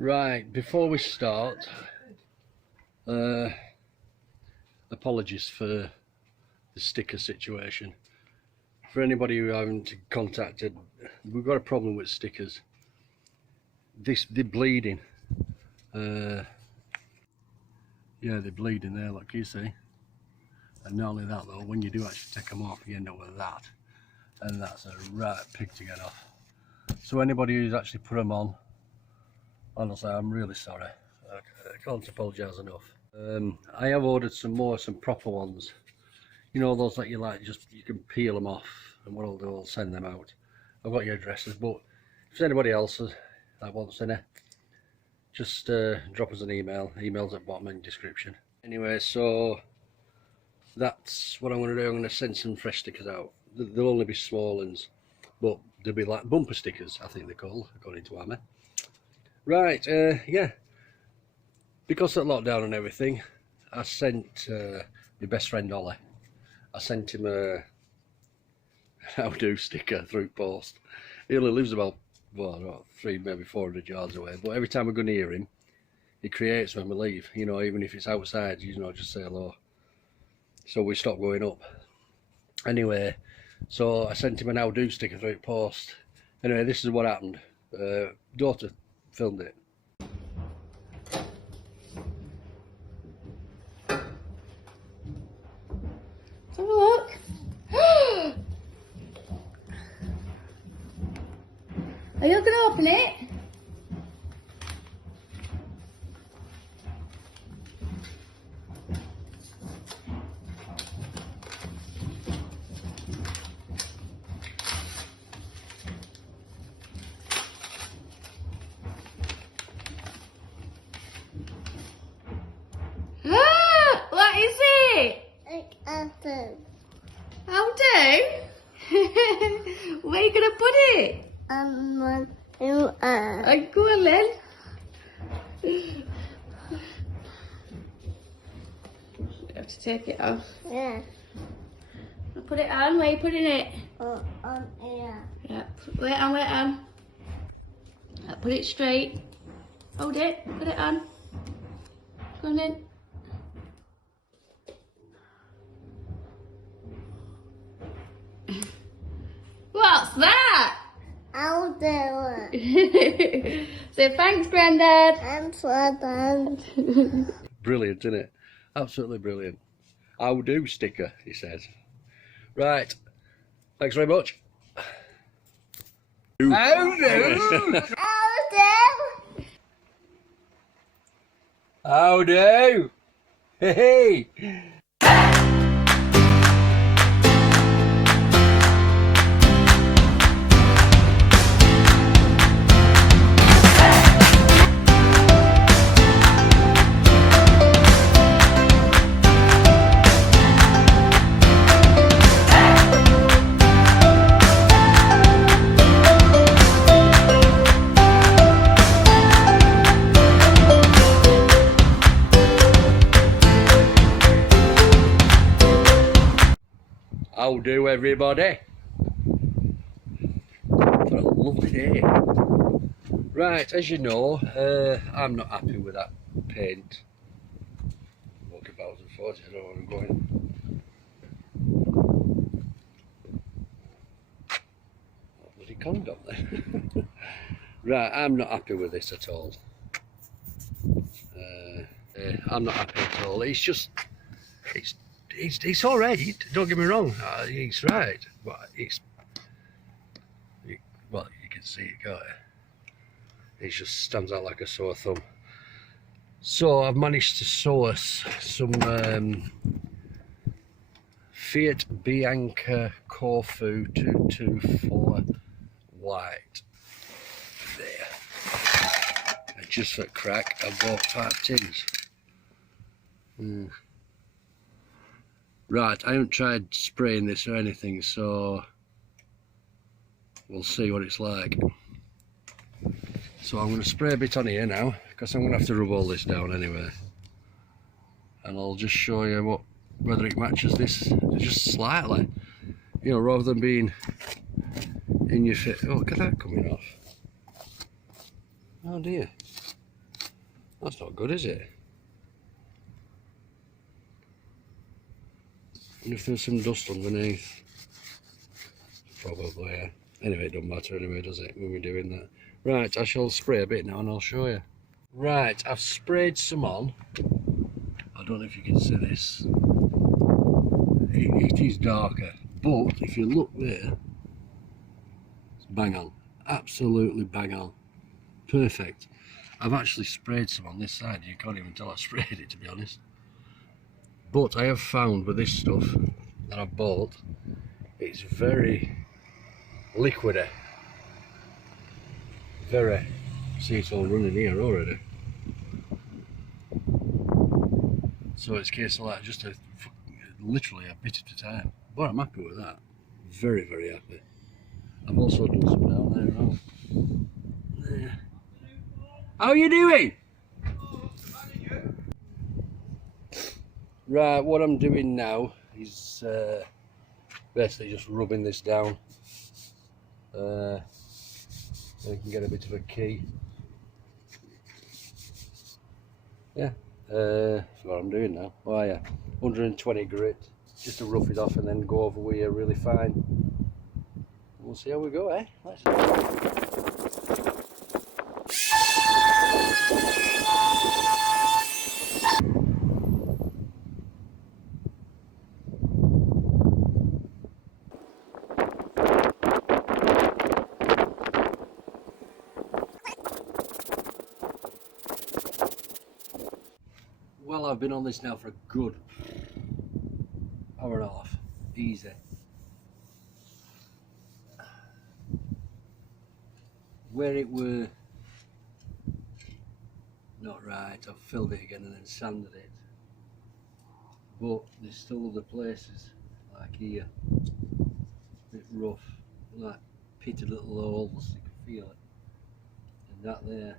Right, before we start, apologies for the sticker situation. For anybody who haven't contacted, we've got a problem with stickers. They're bleeding. Yeah, they're bleeding there, like you see. And not only that though, when you do actually take them off, you end up with that. And that's a right pig to get off. So anybody who's actually put them on, honestly, I'm really sorry. I can't apologise enough. I have ordered some proper ones. You know, those that you like, just you can peel them off, and what I'll do, I'll send them out. I've got your addresses, but if there's anybody else that wants any, just drop us an email. Email's at bottom in the description. Anyway, so that's what I'm going to do. I'm going to send some fresh stickers out. They'll only be small ones, but they'll be like bumper stickers, I think they're called, according to Amy. Right, yeah. Because of lockdown and everything, I sent my best friend Ollie. I sent him a how do sticker through post. He only lives about, well, 300, maybe 400 yards away, but every time we go near him, he creates when we leave, you know, even if it's outside, you know, just say hello. So we stopped going up. Anyway, so I sent him an how do sticker through post. Anyway, this is what happened. Daughter filmed it. Have a look. Are you going to open it? What is it? How do? Where are you going to put it? Go on then. You have to take it off. Yeah. I'll put it on. Where are you putting it? On here. Yeah. Wait on. Put it straight. Hold it. Put it on. Go on in. What's that? I'll do it. Say thanks, Grandad. I'm so done. Brilliant, isn't it? Absolutely brilliant. How do sticker, he says. Right, thanks very much. How do? I'll do. How do? Hey, hey. How do, everybody? What a lovely day. Right, as you know, I'm not happy with that paint. Walking backwards and forwards, I don't know where I'm going. Oh, bloody condom there. Right, I'm not happy with this at all. I'm not happy at all. It's just, it's all right, don't get me wrong, it's right, but well, you can see it, can't you? It just stands out like a sore thumb. So I've managed to source some Fiat Bianca Corfu 224 white. There. And just for crack, I bought 5 tins. Right, I haven't tried spraying this or anything, so we'll see what it's like. So I'm going to spray a bit on here now, because I'm going to have to rub all this down anyway. And I'll just show you whether it matches this, just slightly. You know, rather than being in your face. Oh, look at that coming off. Oh dear. That's not good, is it? And if there's some dust underneath, probably, yeah. Anyway, it doesn't matter anyway, does it, when we're doing that? Right, I shall spray a bit now and I'll show you. Right, I've sprayed some on. I don't know if you can see this. It is darker, but if you look there, it's bang on. Absolutely bang on. Perfect. I've actually sprayed some on this side. You can't even tell I sprayed it, to be honest. But I have found with this stuff that I've bought, it's very liquidy. Very. See, it's all running here already. So it's a case of like just literally a bit at a time. But I'm happy with that. Very, very happy. I've also done some down there as well. There. How are you doing? Right, what I'm doing now is basically just rubbing this down. So you can get a bit of a key. Yeah, that's what I'm doing now. Oh yeah, 120 grit, just to rough it off and then go over with you really fine. We'll see how we go, eh? Let's Well, I've been on this now for a good hour and a half, easy. Where it were not right, I've filled it again and then sanded it. But there's still other places, like here, a bit rough, like pitted little holes, you can feel it, and that there.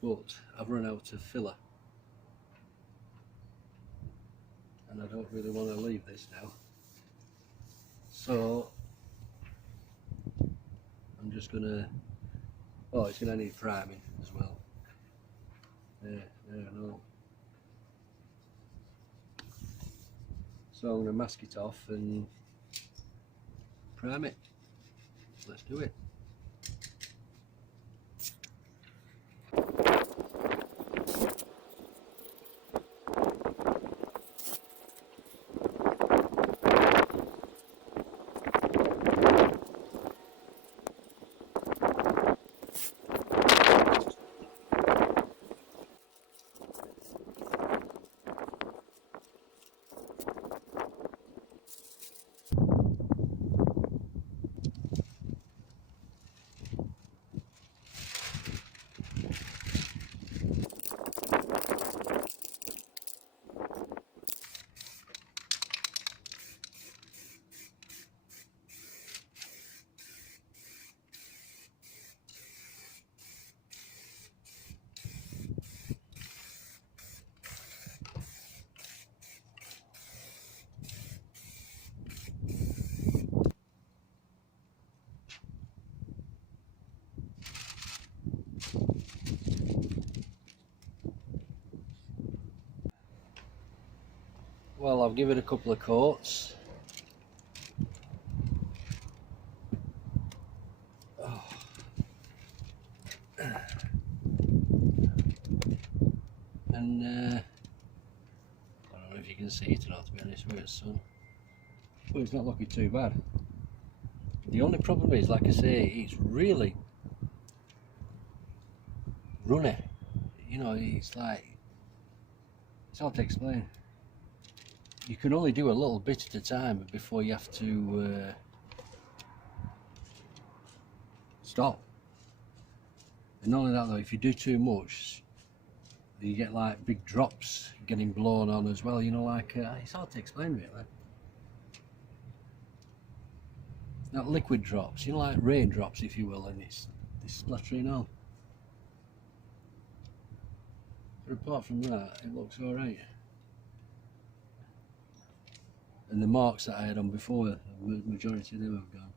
But I've run out of filler. And I don't really want to leave this now, so I'm just gonna, oh, it's gonna need priming as well. There, no. So I'm gonna mask it off and prime it. Let's do it. Well, I've given it a couple of coats. Oh. And I don't know if you can see it or not, to be honest with you, son. But it's not looking too bad. The only problem is, like I say, it's really runny. You know, it's like, it's hard to explain. You can only do a little bit at a time before you have to stop. And not only that though, if you do too much, you get like big drops getting blown on as well, you know, like, it's hard to explain really. Not liquid drops, you know, like raindrops if you will, and it's splattering on. But apart from that, it looks alright. And the marks that I had on before, the majority of them have gone.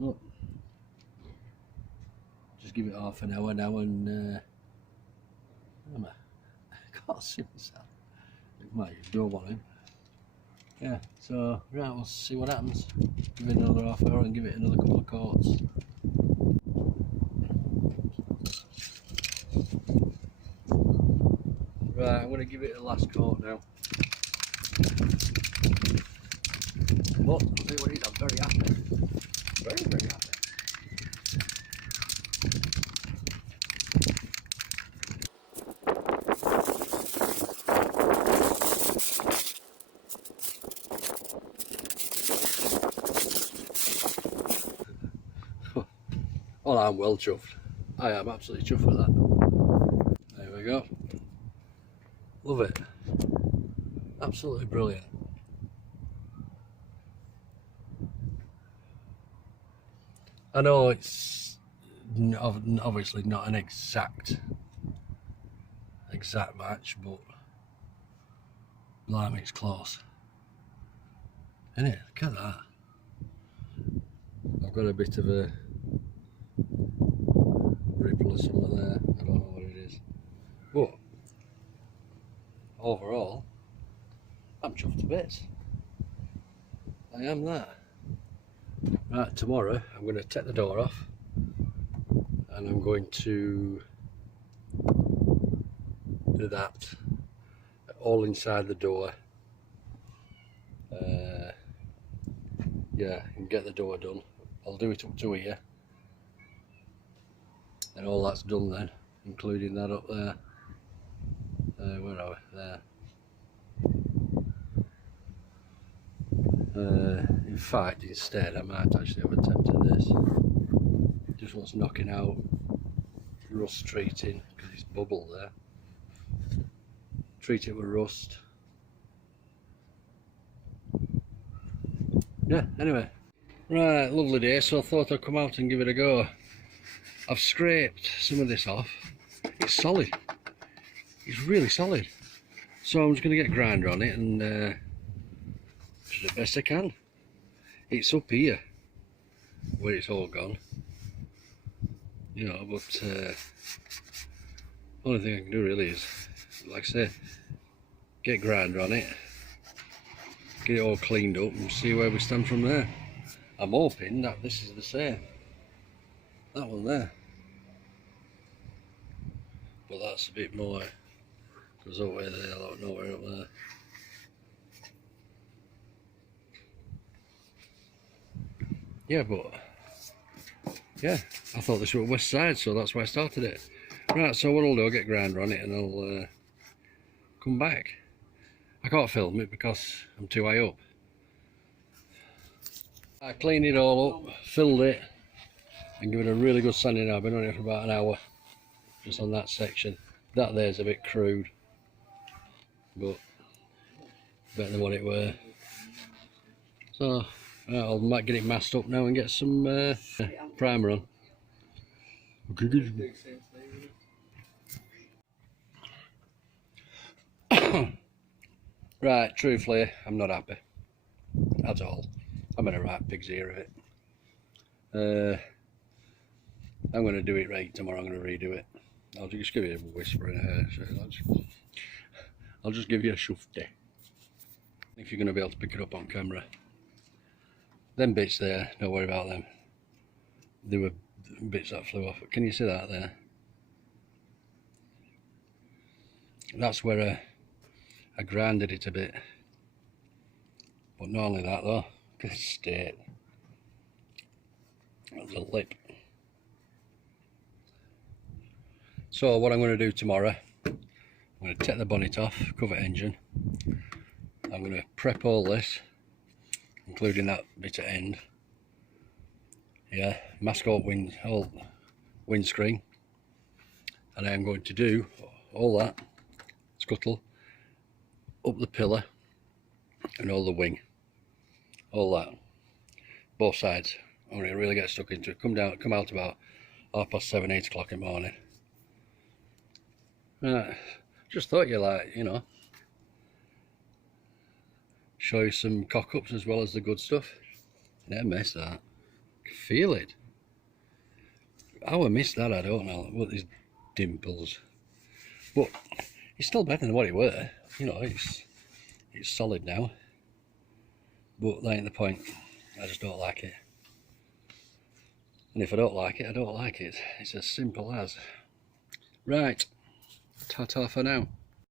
Look. just give it half an hour now and I can't see myself. It might do one in. Yeah, so right, we'll see what happens. Give it another half hour and give it another couple of coats. Right, I'm going to give it a last coat now. But I'll tell you what it is, I'm very happy. Very, very happy. Well, I'm well chuffed. I am absolutely chuffed with that. There we go. Love it. Absolutely brilliant. I know it's obviously not an exact match, but blimey, it's close. Isn't it? Look at that. I've got a bit of a ripple or something there. I don't know what it is. But overall, I'm chuffed to bits. I am that. Right, tomorrow I'm going to take the door off and I'm going to do that all inside the door. Yeah, and get the door done. I'll do it up to here and all that's done then, including that up there. Where are we? There. In fact, instead I might actually have attempted this. Just wants knocking out, rust treating, because it's bubbled there. Treat it with rust. Yeah, anyway. Right, lovely day, so I thought I'd come out and give it a go. I've scraped some of this off. It's solid. It's really solid. So I'm just going to get a grinder on it and do the best I can. It's up here where it's all gone, you know, but only thing I can do really is, like I say, get a grinder on it, get it all cleaned up and see where we stand from there. I'm hoping that this is the same, that one there, but that's a bit more, goes all the way there, like nowhere up there. Yeah, but yeah, I thought this was west side, so that's why I started it. Right, so what I'll do, I'll get grinder on it and I'll come back. I can't film it because I'm too high up. I cleaned it all up, filled it, and give it a really good sanding. I've been on it for about an hour, just on that section. That there's a bit crude, but better than what it were. So I might get it masked up now and get some primer on. Right, truthfully, I'm not happy at all. I'm in a right pig's ear of it. I'm going to do it right tomorrow. I'm going to redo it. I'll just give you a whisper in her. I'll just give you a shufty. If you're going to be able to pick it up on camera. Them bits there, don't worry about them. There were bits that flew off. Can you see that there? That's where I grinded it a bit. But not only that though, look at the state. That's a lip. So what I'm going to do tomorrow, I'm going to take the bonnet off, cover engine. I'm going to prep all this, including that bit at end. Yeah, mask all windscreen. And I'm going to do all that, scuttle, up the pillar, and all the wing. All that. Both sides. I'm going to really get stuck into it. Come out about 7:30, 8 o'clock in the morning. Just thought you like, you know, show you some cock-ups as well as the good stuff. Never miss that. Feel it. How I missed that, I don't know. What these dimples. But it's still better than what it were. You know, it's solid now. But that ain't the point. I just don't like it. And if I don't like it, I don't like it. It's as simple as. Right. Ta-ta for now.